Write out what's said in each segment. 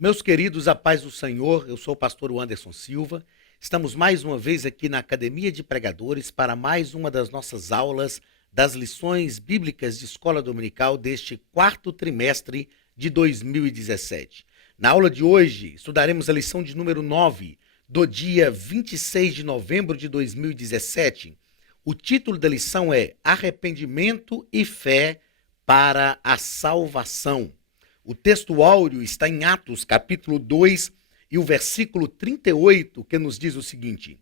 Meus queridos, a paz do Senhor, eu sou o pastor Anderson Silva. Estamos mais uma vez aqui na Academia de Pregadores para mais uma das nossas aulas das lições bíblicas de Escola Dominical deste quarto trimestre de 2017. Na aula de hoje, estudaremos a lição de número 9, do dia 26 de novembro de 2017. O título da lição é Arrependimento e Fé para a Salvação. O texto áureo está em Atos, capítulo 2, e o versículo 38, que nos diz o seguinte: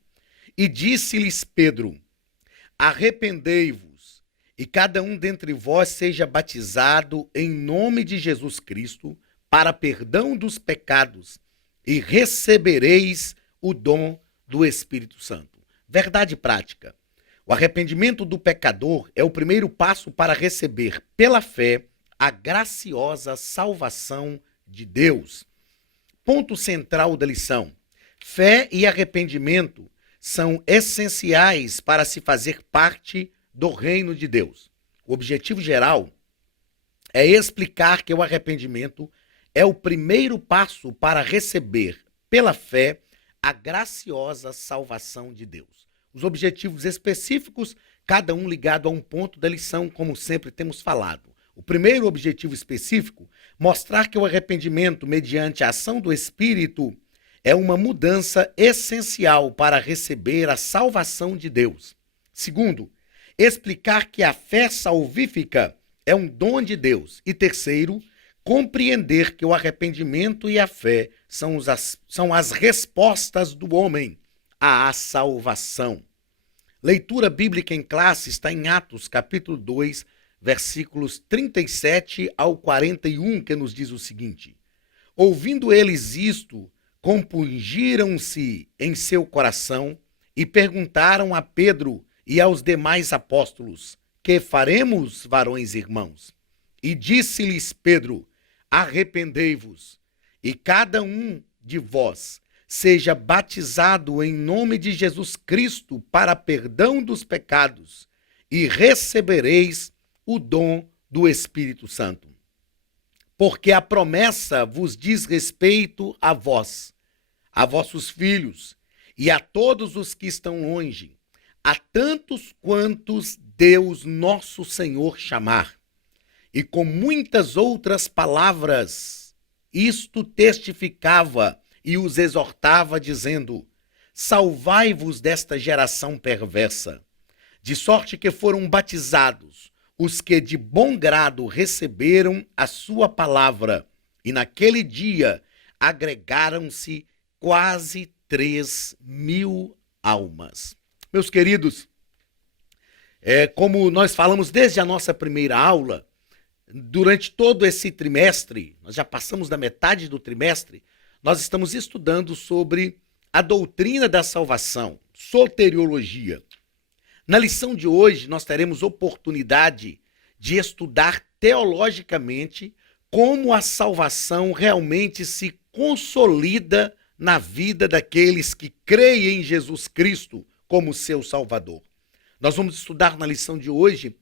E disse-lhes Pedro: Arrependei-vos, e cada um dentre vós seja batizado em nome de Jesus Cristo, para perdão dos pecados, e recebereis o dom do Espírito Santo. Verdade prática. O arrependimento do pecador é o primeiro passo para receber, pela fé, a graciosa salvação de Deus. Ponto central da lição: fé e arrependimento são essenciais para se fazer parte do reino de Deus. O objetivo geral é explicar que o arrependimento é o primeiro passo para receber, pela fé, a graciosa salvação de Deus. Os objetivos específicos, cada um ligado a um ponto da lição, como sempre temos falado. O primeiro objetivo específico, mostrar que o arrependimento, mediante a ação do Espírito, é uma mudança essencial para receber a salvação de Deus. Segundo, explicar que a fé salvífica é um dom de Deus. E terceiro, compreender que o arrependimento e a fé são as respostas do homem à salvação. Leitura bíblica em classe está em Atos, capítulo 2, versículos 37 ao 41, que nos diz o seguinte: Ouvindo eles isto, compungiram-se em seu coração e perguntaram a Pedro e aos demais apóstolos: Que faremos, varões irmãos? E disse-lhes Pedro: Arrependei-vos, e cada um de vós seja batizado em nome de Jesus Cristo para perdão dos pecados, e recebereis o dom do Espírito Santo. Porque a promessa vos diz respeito a vós, a vossos filhos e a todos os que estão longe, a tantos quantos Deus nosso Senhor chamar. E com muitas outras palavras, isto testificava e os exortava, dizendo: Salvai-vos desta geração perversa. De sorte que foram batizados os que de bom grado receberam a sua palavra, e naquele dia agregaram-se quase 3.000 almas. Meus queridos, como nós falamos desde a nossa primeira aula, durante todo esse trimestre, nós já passamos da metade do trimestre, nós estamos estudando sobre a doutrina da salvação, soteriologia. Na lição de hoje, nós teremos oportunidade de estudar teologicamente como a salvação realmente se consolida na vida daqueles que creem em Jesus Cristo como seu Salvador. Nós vamos estudar na lição de hoje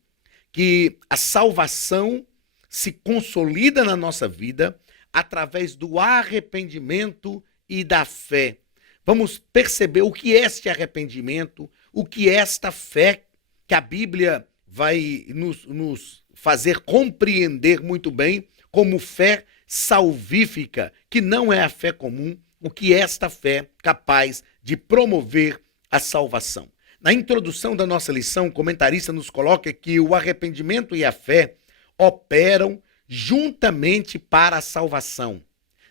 que a salvação se consolida na nossa vida através do arrependimento e da fé. Vamos perceber o que é este arrependimento, o que é esta fé, que a Bíblia vai nos fazer compreender muito bem como fé salvífica, que não é a fé comum, o que é esta fé capaz de promover a salvação. Na introdução da nossa lição, o comentarista nos coloca que o arrependimento e a fé operam juntamente para a salvação.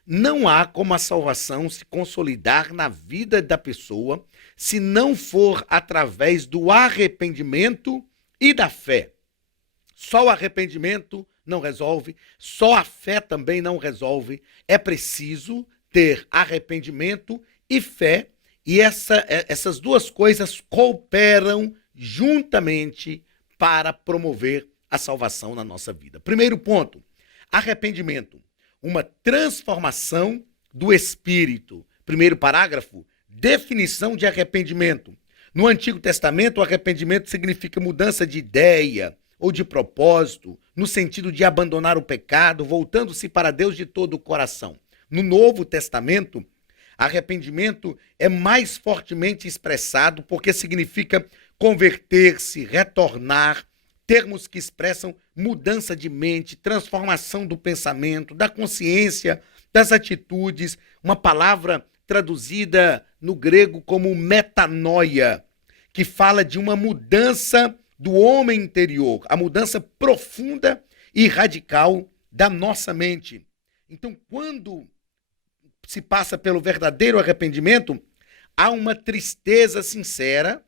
Não há como a salvação se consolidar na vida da pessoa se não for através do arrependimento e da fé. Só o arrependimento não resolve, só a fé também não resolve. É preciso ter arrependimento e fé, e essas duas coisas cooperam juntamente para promover a salvação na nossa vida. Primeiro ponto: arrependimento. Uma transformação do espírito. Primeiro parágrafo, definição de arrependimento. No Antigo Testamento, o arrependimento significa mudança de ideia ou de propósito, no sentido de abandonar o pecado, voltando-se para Deus de todo o coração. No Novo Testamento, arrependimento é mais fortemente expressado porque significa converter-se, retornar, termos que expressam mudança de mente, transformação do pensamento, da consciência, das atitudes, uma palavra traduzida no grego como metanoia, que fala de uma mudança do homem interior, a mudança profunda e radical da nossa mente. Então, quando se passa pelo verdadeiro arrependimento, há uma tristeza sincera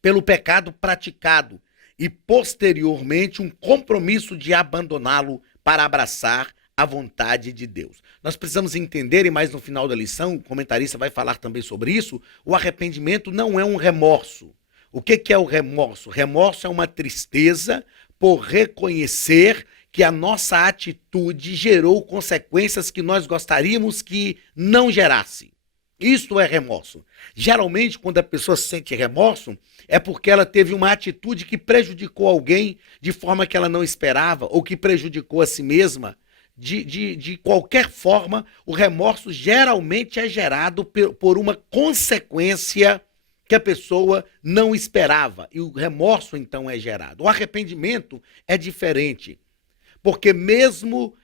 pelo pecado praticado e, posteriormente, um compromisso de abandoná-lo para abraçar a vontade de Deus. Nós precisamos entender, e mais no final da lição, o comentarista vai falar também sobre isso, o arrependimento não é um remorso. O que é o remorso? Remorso é uma tristeza por reconhecer que a nossa atitude gerou consequências que nós gostaríamos que não gerasse. Isto é remorso. Geralmente, quando a pessoa sente remorso, é porque ela teve uma atitude que prejudicou alguém de forma que ela não esperava, ou que prejudicou a si mesma. De qualquer forma, o remorso geralmente é gerado por uma consequência que a pessoa não esperava. E o remorso, então, é gerado. O arrependimento é diferente. Porque mesmo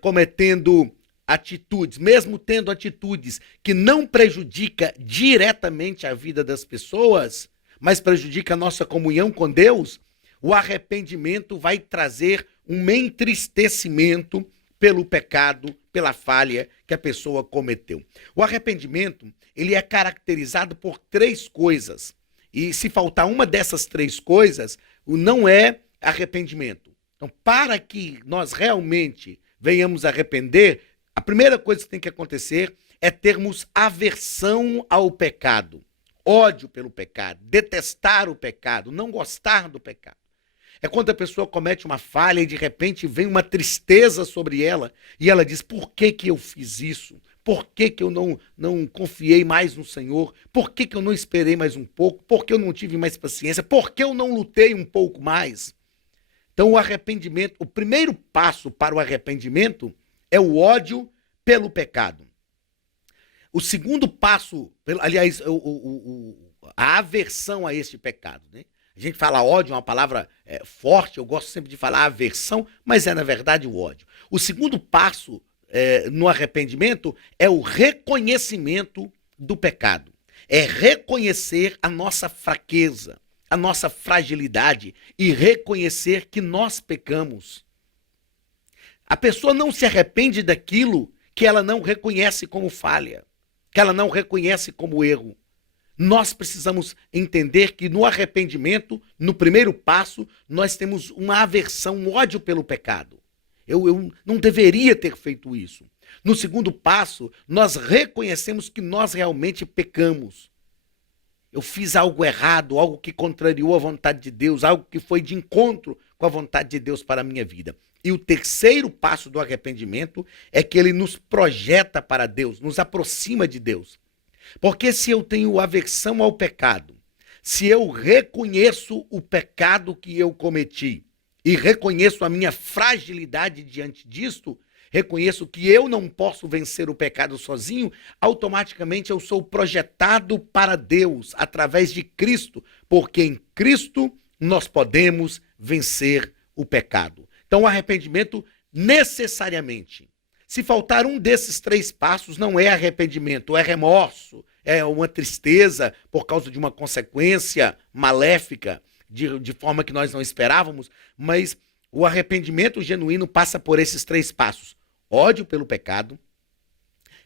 cometendo atitudes, mesmo tendo atitudes que não prejudicam diretamente a vida das pessoas, mas prejudica a nossa comunhão com Deus, o arrependimento vai trazer um entristecimento pelo pecado, pela falha que a pessoa cometeu. O arrependimento, ele é caracterizado por 3 coisas. E se faltar uma dessas 3 coisas, não é arrependimento. Então, para que nós realmente venhamos arrepender, a primeira coisa que tem que acontecer é termos aversão ao pecado, ódio pelo pecado, detestar o pecado, não gostar do pecado. É quando a pessoa comete uma falha e de repente vem uma tristeza sobre ela e ela diz, por que eu fiz isso? Por que eu não confiei mais no Senhor? Por que eu não esperei mais um pouco? Por que eu não tive mais paciência? Por que eu não lutei um pouco mais? Então, o arrependimento, o primeiro passo para o arrependimento é o ódio pelo pecado. O segundo passo, aliás, a aversão a este pecado, né? A gente fala ódio, é uma palavra forte, eu gosto sempre de falar aversão, mas é, na verdade, o ódio. O segundo passo no arrependimento é o reconhecimento do pecado. É reconhecer a nossa fraqueza, a nossa fragilidade e reconhecer que nós pecamos. A pessoa não se arrepende daquilo que ela não reconhece como falha, que ela não reconhece como erro. Nós precisamos entender que no arrependimento, no primeiro passo, nós temos uma aversão, um ódio pelo pecado. Eu não deveria ter feito isso. No segundo passo, nós reconhecemos que nós realmente pecamos. Eu fiz algo errado, algo que contrariou a vontade de Deus, algo que foi de encontro com a vontade de Deus para a minha vida. E o terceiro passo do arrependimento é que ele nos projeta para Deus, nos aproxima de Deus. Porque se eu tenho aversão ao pecado, se eu reconheço o pecado que eu cometi e reconheço a minha fragilidade diante disto, reconheço que eu não posso vencer o pecado sozinho, automaticamente eu sou projetado para Deus através de Cristo, porque em Cristo nós podemos vencer o pecado. Então o arrependimento necessariamente, se faltar um desses 3 passos, não é arrependimento, é remorso, é uma tristeza por causa de uma consequência maléfica, de forma que nós não esperávamos, mas o arrependimento genuíno passa por esses 3 passos. Ódio pelo pecado,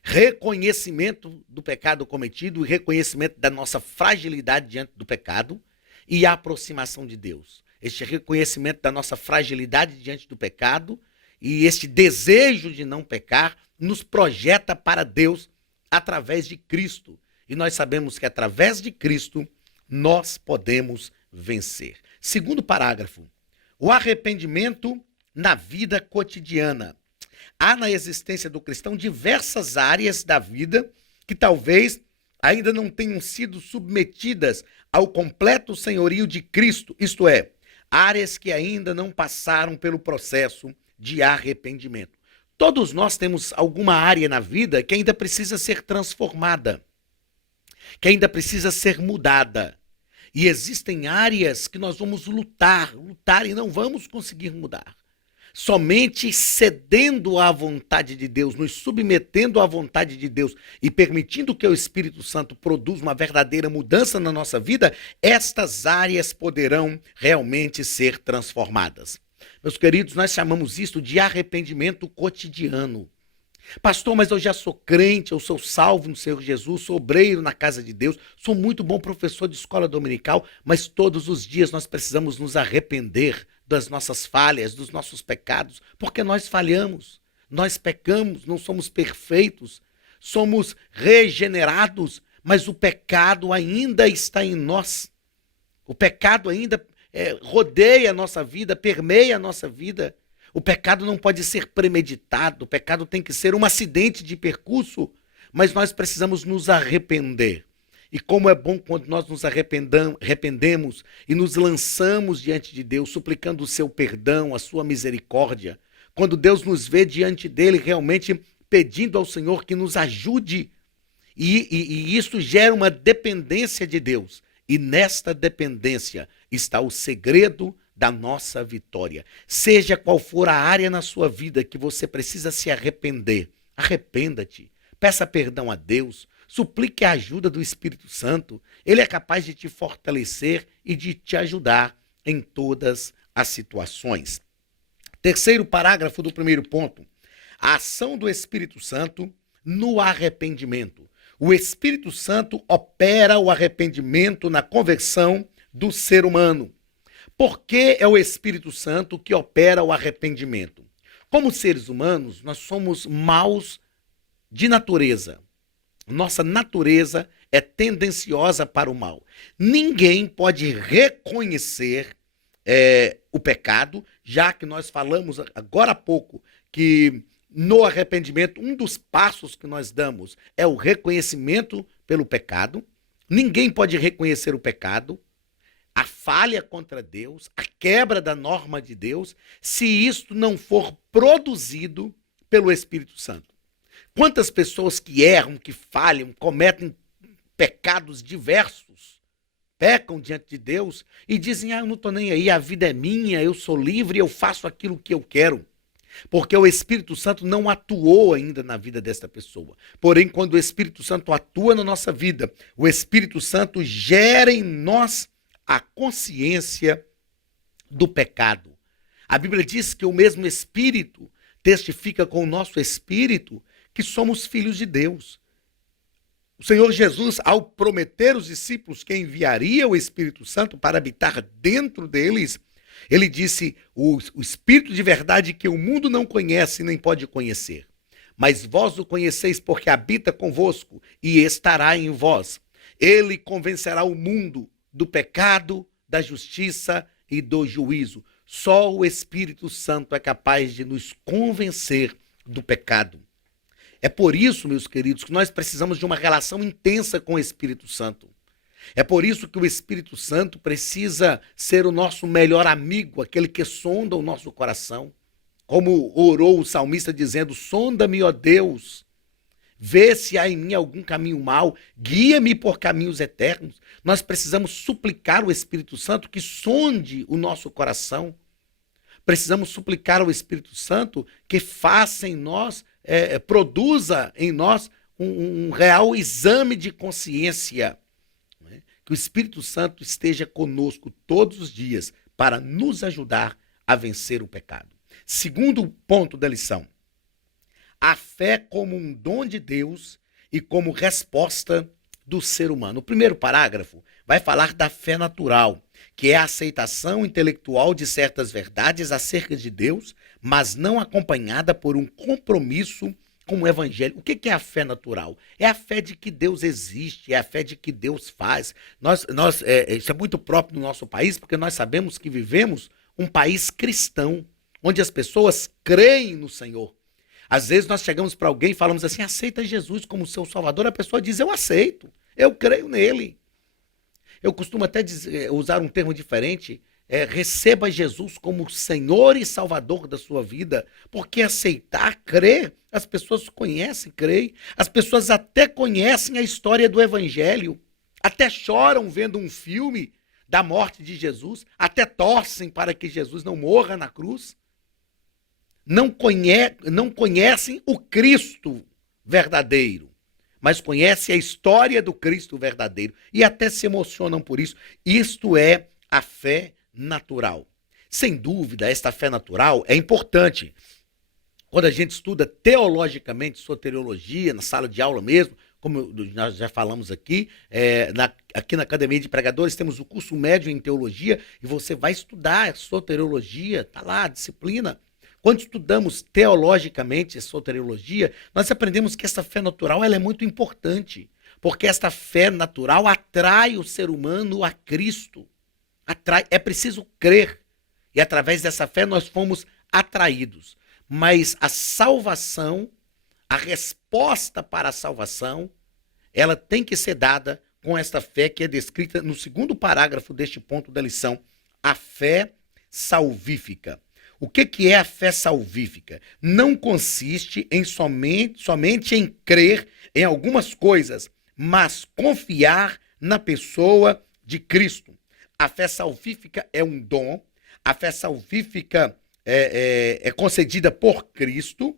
reconhecimento do pecado cometido e reconhecimento da nossa fragilidade diante do pecado e a aproximação de Deus. Este reconhecimento da nossa fragilidade diante do pecado e este desejo de não pecar nos projeta para Deus através de Cristo. E nós sabemos que através de Cristo nós podemos vencer. Segundo parágrafo, o arrependimento na vida cotidiana. Há na existência do cristão diversas áreas da vida que talvez ainda não tenham sido submetidas ao completo senhorio de Cristo, isto é, áreas que ainda não passaram pelo processo de arrependimento. Todos nós temos alguma área na vida que ainda precisa ser transformada, que ainda precisa ser mudada. E existem áreas que nós vamos lutar e não vamos conseguir mudar. Somente cedendo à vontade de Deus, nos submetendo à vontade de Deus e permitindo que o Espírito Santo produza uma verdadeira mudança na nossa vida, estas áreas poderão realmente ser transformadas. Meus queridos, nós chamamos isso de arrependimento cotidiano. Pastor, mas eu já sou crente, eu sou salvo no Senhor Jesus, sou obreiro na casa de Deus, sou muito bom professor de escola dominical, mas todos os dias nós precisamos nos arrepender das nossas falhas, dos nossos pecados, porque nós falhamos, nós pecamos, não somos perfeitos, somos regenerados, mas o pecado ainda está em nós. O pecado ainda rodeia a nossa vida, permeia a nossa vida. O pecado não pode ser premeditado, o pecado tem que ser um acidente de percurso, mas nós precisamos nos arrepender. E como é bom quando nós nos arrependemos e nos lançamos diante de Deus, suplicando o seu perdão, a sua misericórdia. Quando Deus nos vê diante dele, realmente pedindo ao Senhor que nos ajude. E isso gera uma dependência de Deus. E nesta dependência está o segredo da nossa vitória. Seja qual for a área na sua vida que você precisa se arrepender, arrependa-te, peça perdão a Deus, suplique a ajuda do Espírito Santo. Ele é capaz de te fortalecer e de te ajudar em todas as situações. Terceiro parágrafo do primeiro ponto, a ação do Espírito Santo no arrependimento. O Espírito Santo opera o arrependimento na conversão do ser humano. Por que é o Espírito Santo que opera o arrependimento? Como seres humanos, nós somos maus de natureza. Nossa natureza é tendenciosa para o mal. Ninguém pode reconhecer o pecado, já que nós falamos agora há pouco que no arrependimento, um dos passos que nós damos é o reconhecimento pelo pecado. Ninguém pode reconhecer o pecado, a falha contra Deus, a quebra da norma de Deus, se isto não for produzido pelo Espírito Santo. Quantas pessoas que erram, que falham, cometem pecados diversos, pecam diante de Deus e dizem, eu não estou nem aí, a vida é minha, eu sou livre, eu faço aquilo que eu quero. Porque o Espírito Santo não atuou ainda na vida desta pessoa. Porém, quando o Espírito Santo atua na nossa vida, o Espírito Santo gera em nós a consciência do pecado. A Bíblia diz que o mesmo Espírito testifica com o nosso espírito que somos filhos de Deus. O Senhor Jesus, ao prometer aos discípulos que enviaria o Espírito Santo para habitar dentro deles, ele disse, o Espírito de verdade que o mundo não conhece nem pode conhecer. Mas vós o conheceis porque habita convosco e estará em vós. Ele convencerá o mundo do pecado, da justiça e do juízo. Só o Espírito Santo é capaz de nos convencer do pecado. É por isso, meus queridos, que nós precisamos de uma relação intensa com o Espírito Santo. É por isso que o Espírito Santo precisa ser o nosso melhor amigo, aquele que sonda o nosso coração. Como orou o salmista dizendo, sonda-me, ó Deus, vê se há em mim algum caminho mau, guia-me por caminhos eternos. Nós precisamos suplicar o Espírito Santo que sonde o nosso coração. Precisamos suplicar ao Espírito Santo que faça em nós, produza em nós um real exame de consciência. Né? Que o Espírito Santo esteja conosco todos os dias para nos ajudar a vencer o pecado. Segundo ponto da lição. A fé como um dom de Deus e como resposta do ser humano. O primeiro parágrafo vai falar da fé natural, que é a aceitação intelectual de certas verdades acerca de Deus, mas não acompanhada por um compromisso com o Evangelho. O que é a fé natural? É a fé de que Deus existe, é a fé de que Deus faz. Isso é muito próprio do nosso país, porque nós sabemos que vivemos um país cristão, onde as pessoas creem no Senhor. Às vezes nós chegamos para alguém e falamos assim, aceita Jesus como seu Salvador, a pessoa diz, eu aceito, eu creio nele. Eu costumo até usar um termo diferente, receba Jesus como Senhor e Salvador da sua vida, porque aceitar, crer, as pessoas conhecem, creem, as pessoas até conhecem a história do Evangelho, até choram vendo um filme da morte de Jesus, até torcem para que Jesus não morra na cruz. Não conhecem o Cristo verdadeiro, mas conhecem a história do Cristo verdadeiro e até se emocionam por isso. Isto é a fé natural. Sem dúvida, esta fé natural é importante. Quando a gente estuda teologicamente soteriologia, na sala de aula mesmo, como nós já falamos aqui, aqui na Academia de Pregadores temos o curso médio em teologia e você vai estudar soteriologia, está lá a disciplina. Quando estudamos teologicamente a soteriologia, nós aprendemos que essa fé natural ela é muito importante, porque esta fé natural atrai o ser humano a Cristo. É preciso crer, e através dessa fé nós fomos atraídos. Mas a salvação, a resposta para a salvação, ela tem que ser dada com esta fé que é descrita no segundo parágrafo deste ponto da lição, a fé salvífica. O que é a fé salvífica? Não consiste em somente em crer em algumas coisas, mas confiar na pessoa de Cristo. A fé salvífica é um dom, a fé salvífica é concedida por Cristo,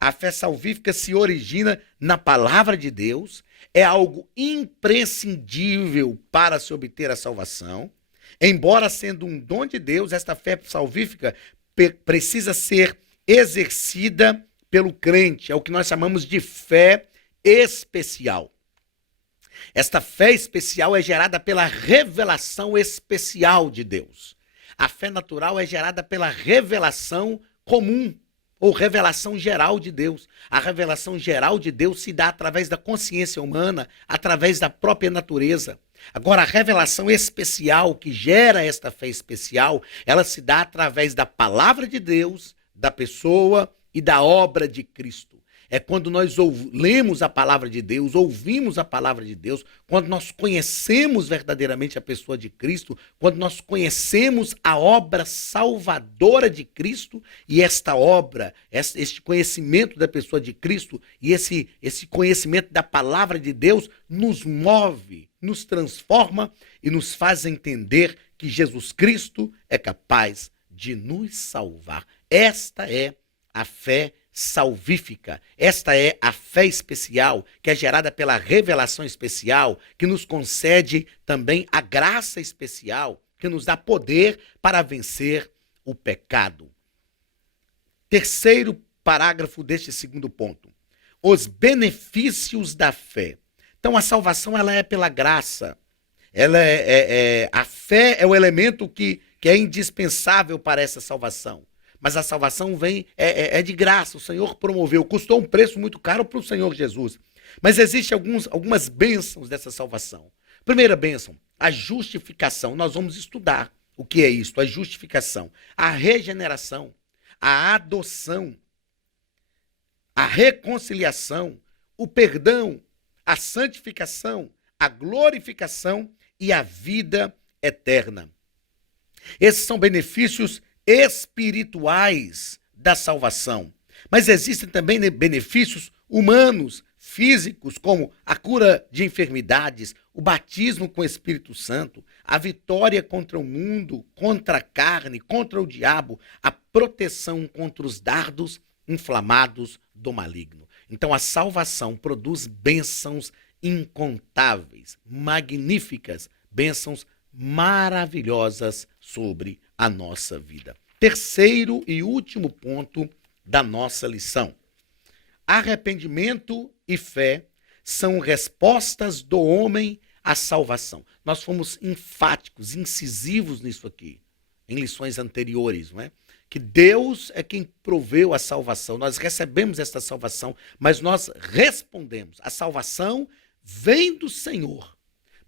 a fé salvífica se origina na palavra de Deus, é algo imprescindível para se obter a salvação. Embora sendo um dom de Deus, esta fé salvífica precisa ser exercida pelo crente, é o que nós chamamos de fé especial. Esta fé especial é gerada pela revelação especial de Deus. A fé natural é gerada pela revelação comum, ou revelação geral de Deus. A revelação geral de Deus se dá através da consciência humana, através da própria natureza. Agora, a revelação especial que gera esta fé especial, ela se dá através da palavra de Deus, da pessoa e da obra de Cristo. É quando nós lemos a palavra de Deus, ouvimos a palavra de Deus, quando nós conhecemos verdadeiramente a pessoa de Cristo, quando nós conhecemos a obra salvadora de Cristo, e esta obra, este conhecimento da pessoa de Cristo e esse conhecimento da palavra de Deus nos move, nos transforma e nos faz entender que Jesus Cristo é capaz de nos salvar. Esta é a fé salvífica. Esta é a fé especial, que é gerada pela revelação especial, que nos concede também a graça especial, que nos dá poder para vencer o pecado. Terceiro parágrafo deste segundo ponto. Os benefícios da fé. Então, a salvação ela é pela graça. A fé é o elemento que é indispensável para essa salvação. Mas a salvação vem, é de graça, o Senhor promoveu, custou um preço muito caro para o Senhor Jesus. Mas existem algumas bênçãos dessa salvação. Primeira bênção, a justificação. Nós vamos estudar o que é isso, a justificação, a regeneração, a adoção, a reconciliação, o perdão, a santificação, a glorificação e a vida eterna. Esses são benefícios espirituais da salvação. Mas existem também benefícios humanos, físicos, como a cura de enfermidades, o batismo com o Espírito Santo, a vitória contra o mundo, contra a carne, contra o diabo, a proteção contra os dardos inflamados do maligno. Então a salvação produz bênçãos incontáveis, magníficas, bênçãos maravilhosas sobre a nossa vida. Terceiro e último ponto da nossa lição. Arrependimento e fé são respostas do homem à salvação. Nós fomos enfáticos, incisivos nisso aqui, em lições anteriores, não é? Que Deus é quem proveu a salvação. Nós recebemos esta salvação, mas nós respondemos. A salvação vem do Senhor,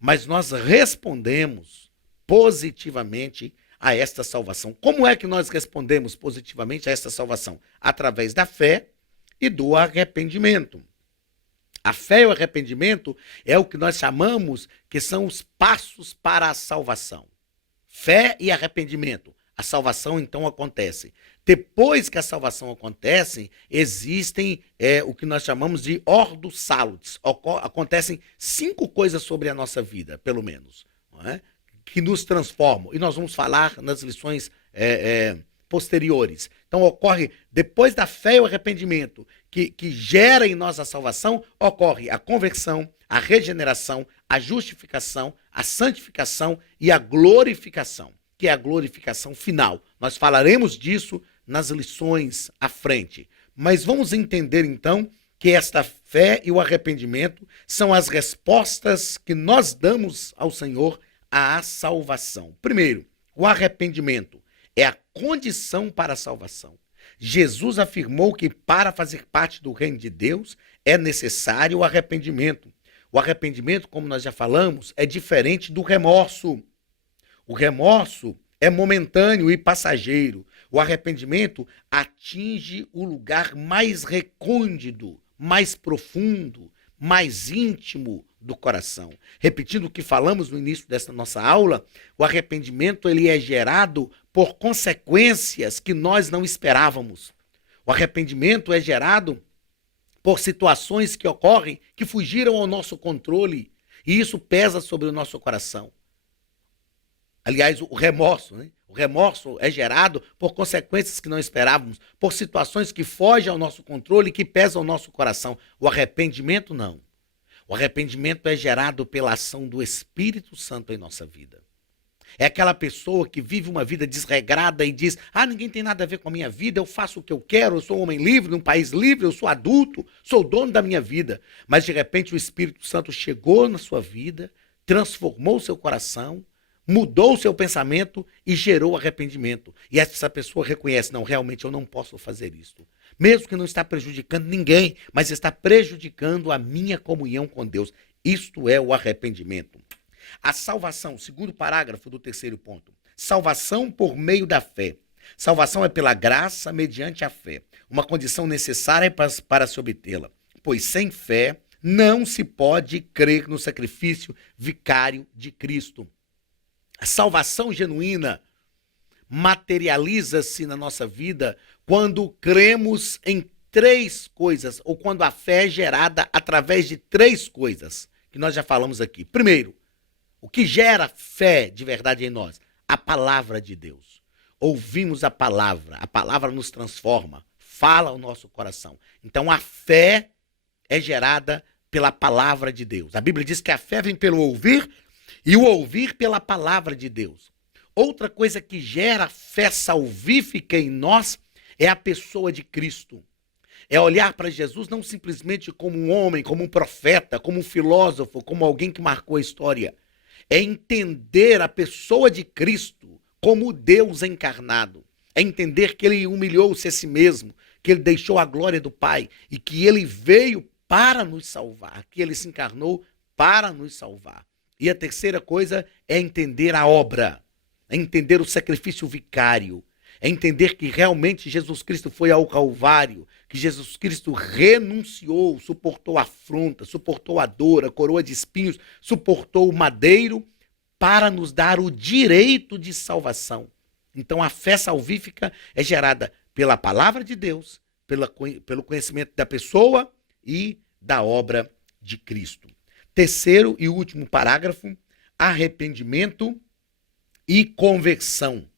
mas nós respondemos positivamente a esta salvação. Como é que nós respondemos positivamente a esta salvação? Através da fé e do arrependimento. A fé e o arrependimento é o que nós chamamos que são os passos para a salvação. Fé e arrependimento. A salvação então acontece. Depois que a salvação acontece, existem o que nós chamamos de ordo salutis. Acontecem 5 coisas sobre a nossa vida, pelo menos, não é? Que nos transformam. E nós vamos falar nas lições posteriores. Então ocorre, depois da fé e o arrependimento, que gera em nós a salvação, ocorre a conversão, a regeneração, a justificação, a santificação e a glorificação, que é a glorificação final. Nós falaremos disso nas lições à frente. Mas vamos entender então que esta fé e o arrependimento são as respostas que nós damos ao Senhor à salvação. Primeiro, o arrependimento é a condição para a salvação. Jesus afirmou que para fazer parte do reino de Deus é necessário o arrependimento. O arrependimento, como nós já falamos, é diferente do remorso. O remorso é momentâneo e passageiro. O arrependimento atinge o lugar mais recôndito, mais profundo, mais íntimo do coração. Repetindo o que falamos no início dessa nossa aula, o arrependimento ele é gerado por consequências que nós não esperávamos. O arrependimento é gerado por situações que ocorrem que fugiram ao nosso controle, e isso pesa sobre o nosso coração. Aliás, o remorso, né? O remorso é gerado por consequências que não esperávamos, por situações que fogem ao nosso controle e que pesam o nosso coração. O arrependimento, não. O arrependimento é gerado pela ação do Espírito Santo em nossa vida. É aquela pessoa que vive uma vida desregrada e diz: ninguém tem nada a ver com a minha vida, eu faço o que eu quero, eu sou um homem livre, num país livre, eu sou adulto, sou dono da minha vida. Mas de repente o Espírito Santo chegou na sua vida, transformou o seu coração, mudou o seu pensamento e gerou arrependimento. E essa pessoa reconhece: não, realmente eu não posso fazer isso. Mesmo que não está prejudicando ninguém, mas está prejudicando a minha comunhão com Deus. Isto é o arrependimento. A salvação, segundo parágrafo do 3º ponto. Salvação por meio da fé. Salvação é pela graça mediante a fé, uma condição necessária para se obtê-la. Pois sem fé não se pode crer no sacrifício vicário de Cristo. A salvação genuína materializa-se na nossa vida quando cremos em 3 coisas, ou quando a fé é gerada através de 3 coisas, que nós já falamos aqui. Primeiro, o que gera fé de verdade em nós? A palavra de Deus. Ouvimos a palavra nos transforma, fala ao nosso coração. Então a fé é gerada pela palavra de Deus. A Bíblia diz que a fé vem pelo ouvir e o ouvir pela palavra de Deus. Outra coisa que gera fé salvífica em nós é a pessoa de Cristo. É olhar para Jesus não simplesmente como um homem, como um profeta, como um filósofo, como alguém que marcou a história. É entender a pessoa de Cristo como Deus encarnado. É entender que ele humilhou-se a si mesmo, que ele deixou a glória do Pai e que ele veio para nos salvar, que ele se encarnou para nos salvar. E a terceira coisa é entender a obra, é entender o sacrifício vicário, é entender que realmente Jesus Cristo foi ao Calvário, que Jesus Cristo renunciou, suportou a afronta, suportou a dor, a coroa de espinhos, suportou o madeiro para nos dar o direito de salvação. Então a fé salvífica é gerada pela palavra de Deus, pelo conhecimento da pessoa e da obra de Cristo. Terceiro e último parágrafo: arrependimento e conversão.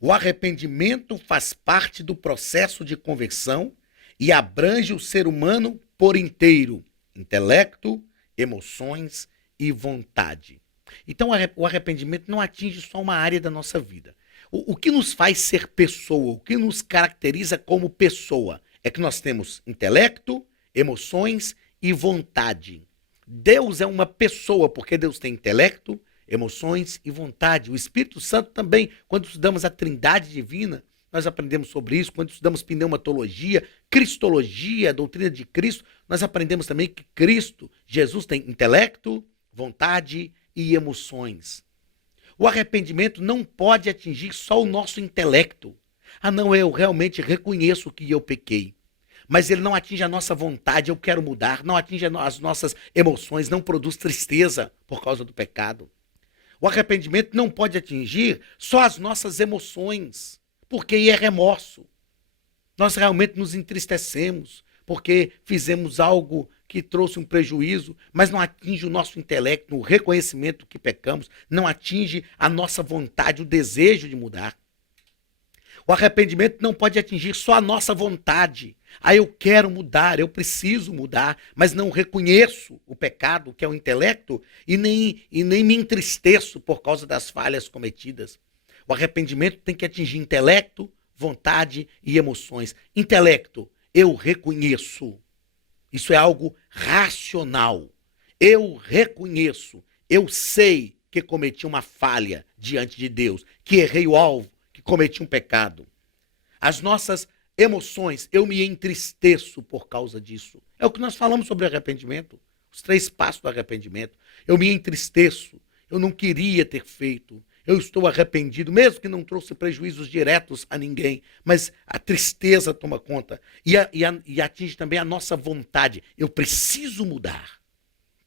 O arrependimento faz parte do processo de conversão e abrange o ser humano por inteiro: intelecto, emoções e vontade. Então o arrependimento não atinge só uma área da nossa vida. O que nos faz ser pessoa, o que nos caracteriza como pessoa, é que nós temos intelecto, emoções e vontade. Deus é uma pessoa, porque Deus tem intelecto, emoções e vontade. O Espírito Santo também, quando estudamos a Trindade Divina, nós aprendemos sobre isso. Quando estudamos pneumatologia, cristologia, a doutrina de Cristo, nós aprendemos também que Cristo, Jesus, tem intelecto, vontade e emoções. O arrependimento não pode atingir só o nosso intelecto. Não, eu realmente reconheço que eu pequei. Mas ele não atinge a nossa vontade, eu quero mudar, não atinge as nossas emoções, não produz tristeza por causa do pecado. O arrependimento não pode atingir só as nossas emoções, porque aí é remorso. Nós realmente nos entristecemos porque fizemos algo que trouxe um prejuízo, mas não atinge o nosso intelecto, o reconhecimento que pecamos, não atinge a nossa vontade, o desejo de mudar. O arrependimento não pode atingir só a nossa vontade. Eu quero mudar, eu preciso mudar, mas não reconheço o pecado, que é o intelecto, e nem me entristeço por causa das falhas cometidas. O arrependimento tem que atingir intelecto, vontade e emoções. Intelecto, eu reconheço. Isso é algo racional. Eu reconheço, eu sei que cometi uma falha diante de Deus, que errei o alvo, que cometi um pecado. As nossas emoções, eu me entristeço por causa disso. É o que nós falamos sobre arrependimento. Os 3 passos do arrependimento. Eu me entristeço, eu não queria ter feito. Eu estou arrependido, mesmo que não trouxe prejuízos diretos a ninguém, mas a tristeza toma conta e atinge também a nossa vontade. Eu preciso mudar.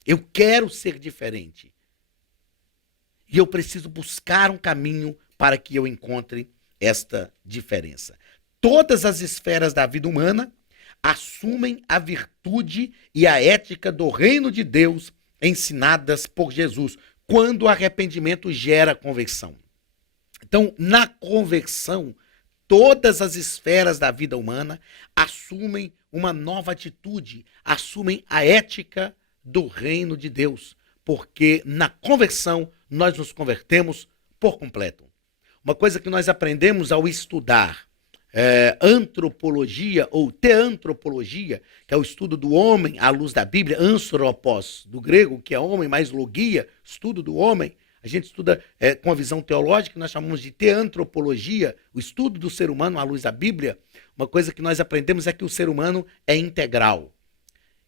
Eu quero ser diferente. E eu preciso buscar um caminho para que eu encontre esta diferença. Todas as esferas da vida humana assumem a virtude e a ética do reino de Deus ensinadas por Jesus, quando o arrependimento gera conversão. Então, na conversão, todas as esferas da vida humana assumem uma nova atitude, assumem a ética do reino de Deus, porque na conversão nós nos convertemos por completo. Uma coisa que nós aprendemos ao estudar antropologia ou teantropologia, que é o estudo do homem à luz da Bíblia, anthropos, do grego, que é homem, mais logia, estudo do homem. A gente estuda com a visão teológica, que nós chamamos de teantropologia, o estudo do ser humano à luz da Bíblia. Uma coisa que nós aprendemos é que o ser humano é integral.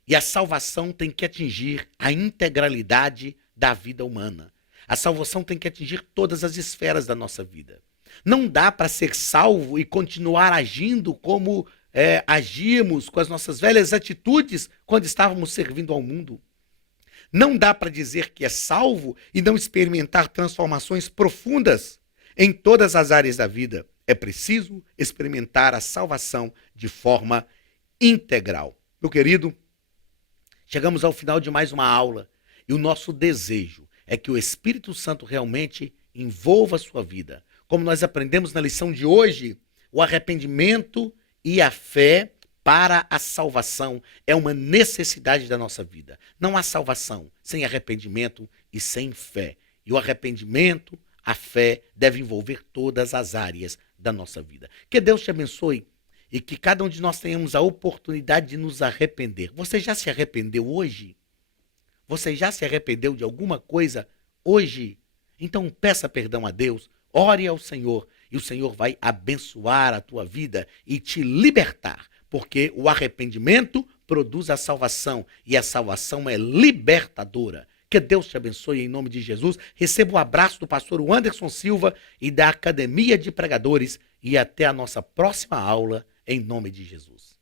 E a salvação tem que atingir a integralidade da vida humana. A salvação tem que atingir todas as esferas da nossa vida. Não dá para ser salvo e continuar agindo como agíamos com as nossas velhas atitudes quando estávamos servindo ao mundo. Não dá para dizer que é salvo e não experimentar transformações profundas em todas as áreas da vida. É preciso experimentar a salvação de forma integral. Meu querido, chegamos ao final de mais uma aula e o nosso desejo é que o Espírito Santo realmente envolva a sua vida. Como nós aprendemos na lição de hoje, o arrependimento e a fé para a salvação é uma necessidade da nossa vida. Não há salvação sem arrependimento e sem fé. E o arrependimento, a fé, deve envolver todas as áreas da nossa vida. Que Deus te abençoe e que cada um de nós tenhamos a oportunidade de nos arrepender. Você já se arrependeu hoje? Você já se arrependeu de alguma coisa hoje? Então peça perdão a Deus. Ore ao Senhor e o Senhor vai abençoar a tua vida e te libertar, porque o arrependimento produz a salvação e a salvação é libertadora. Que Deus te abençoe em nome de Jesus. Receba o abraço do pastor Anderson Silva e da Academia de Pregadores e até a nossa próxima aula em nome de Jesus.